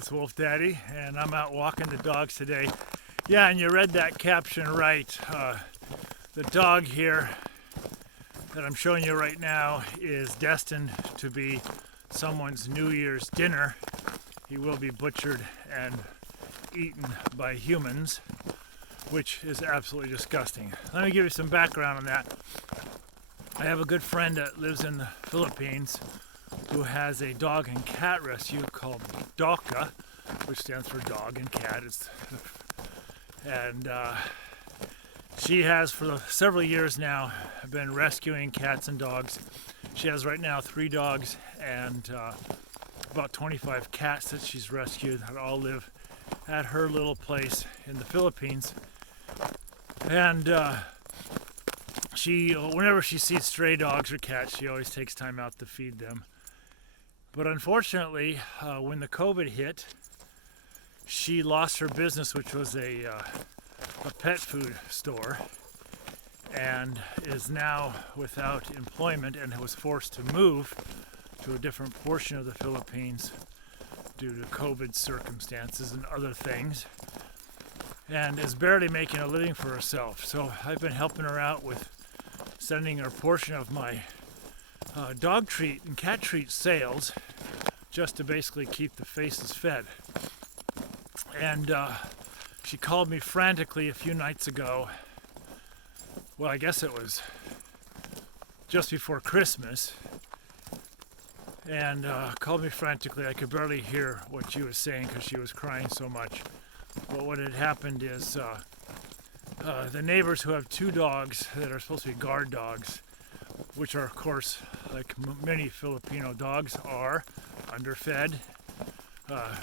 it's Wolf Daddy, and I'm out walking the dogs today. Yeah, and you read that caption right. The dog here that I'm showing you right now is destined to be someone's New Year's dinner. He will be butchered and eaten by humans, which is absolutely disgusting. Let me give you some background on that. I have a good friend that lives in the Philippines who has a dog and cat rescue called DOCA, which stands for dog and cat. She has for several years now been rescuing cats and dogs. She has right now 3 dogs and about 25 cats that she's rescued that all live at her little place in the Philippines. And whenever she sees stray dogs or cats, she always takes time out to feed them. But unfortunately, when the COVID hit, she lost her business, which was a pet food store, and is now without employment and was forced to move to a different portion of the Philippines due to COVID circumstances and other things, and is barely making a living for herself. So I've been helping her out with sending her a portion of my dog treat and cat treat sales just to basically keep the faces fed. And she called me frantically a few nights ago. Well, I guess it was just before Christmas, and called me frantically. I could barely hear what she was saying because she was crying so much. But what had happened is the neighbors who have 2 dogs that are supposed to be guard dogs, which are, of course, like many Filipino dogs, are underfed,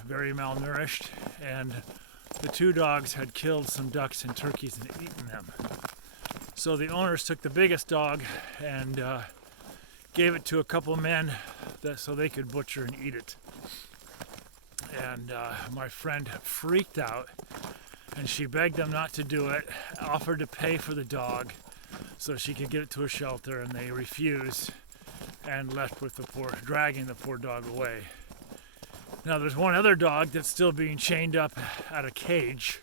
very malnourished, and the 2 dogs had killed some ducks and turkeys and eaten them. So the owners took the biggest dog and gave it to a couple men so they could butcher and eat it. And my friend freaked out, and she begged them not to do it, offered to pay for the dog so she could get it to a shelter, and they refused and left with dragging the poor dog away. Now there's one other dog that's still being chained up at a cage,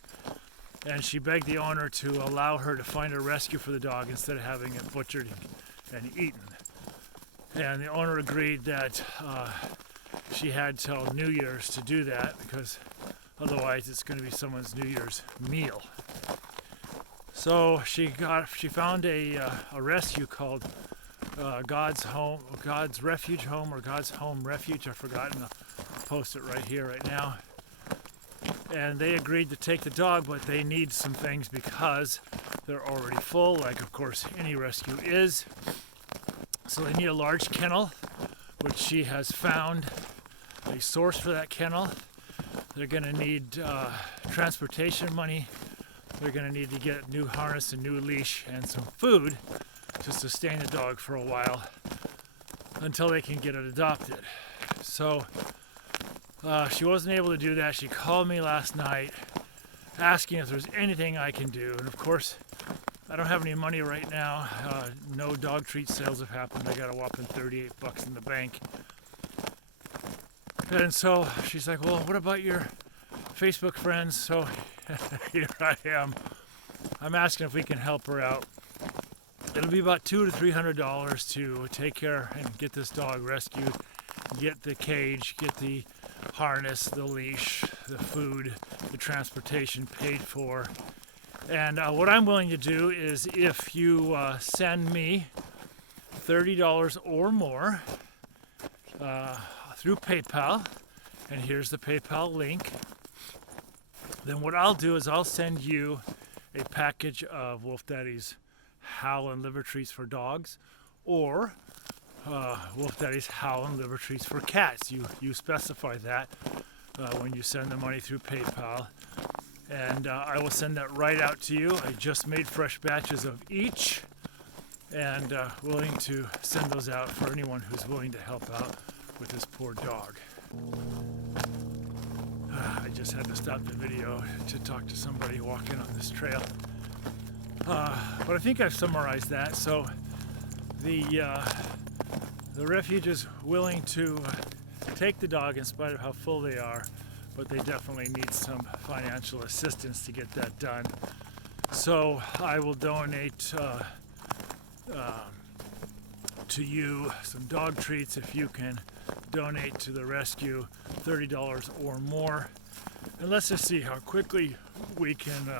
and she begged the owner to allow her to find a rescue for the dog instead of having it butchered and eaten. And the owner agreed that she had till New Year's to do that, because otherwise it's going to be someone's New Year's meal. So she found a rescue called God's Refuge Home, or God's Home Refuge. I've forgotten. I'll post it right here, right now. And they agreed to take the dog, but they need some things because they're already full, like of course any rescue is. So they need a large kennel, which she has found a source for that kennel. They're going to need transportation money. They're going to need to get a new harness, a new leash, and some food to sustain the dog for a while until they can get it adopted. So she wasn't able to do that. She called me last night asking if there's anything I can do. And of course, I don't have any money right now. No dog treat sales have happened. I got a whopping $38 in the bank. And so she's like, well, what about your Facebook friends? So here I am. I'm asking if we can help her out. It'll be about $200 to $300 to take care and get this dog rescued, get the cage, get the harness, the leash, the food, the transportation paid for. And what I'm willing to do is, if you send me $30 or more through PayPal, and here's the PayPal link, then what I'll do is I'll send you a package of Wolf Daddy's Howl and Liver Treats for dogs, or Wolf Daddy's Howl and Liver Treats for cats. You specify that when you send the money through PayPal, and I will send that right out to you. I just made fresh batches of each, and willing to send those out for anyone who's willing to help out with this poor dog. I just had to stop the video to talk to somebody walking on this trail. But I think I've summarized that. So the refuge is willing to take the dog in spite of how full they are, but they definitely need some financial assistance to get that done. So I will donate to you some dog treats if you can donate to the rescue $30 or more. And let's just see how quickly we can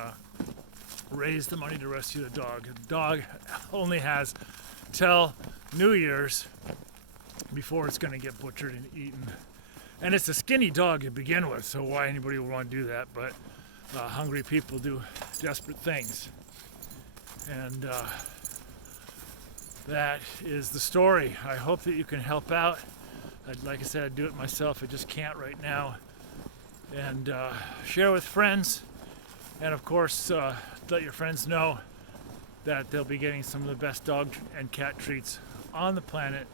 raise the money to rescue the dog. The dog only has till New Year's before it's going to get butchered and eaten. And it's a skinny dog to begin with, so why anybody would want to do that? But hungry people do desperate things. And that is the story. I hope that you can help out. Like I said, I'd do it myself. I just can't right now. And share with friends. And of course, let your friends know that they'll be getting some of the best dog and cat treats on the planet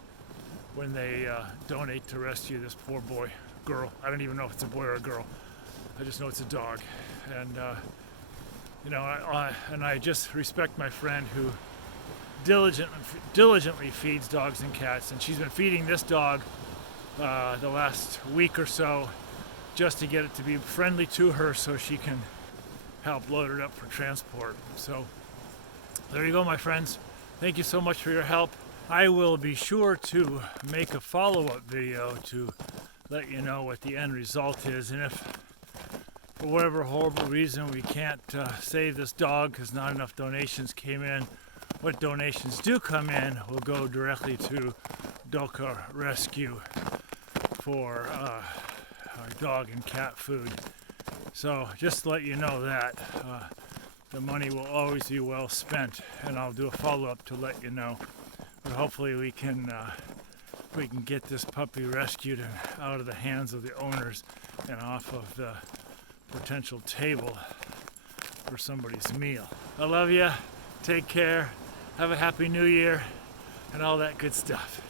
when they donate to rescue this poor boy, girl. I don't even know if it's a boy or a girl. I just know it's a dog. And I just respect my friend who diligently feeds dogs and cats, and she's been feeding this dog the last week or so just to get it to be friendly to her so she can help load it up for transport. So there you go, my friends. Thank you so much for your help. I will be sure to make a follow-up video to let you know what the end result is, and if for whatever horrible reason we can't save this dog because not enough donations came in, what donations do come in will go directly to Doka Rescue for our dog and cat food. So just to let you know that the money will always be well spent, and I'll do a follow-up to let you know. But hopefully we can get this puppy rescued and out of the hands of the owners and off of the potential table for somebody's meal. I love you. Take care. Have a happy new year and all that good stuff.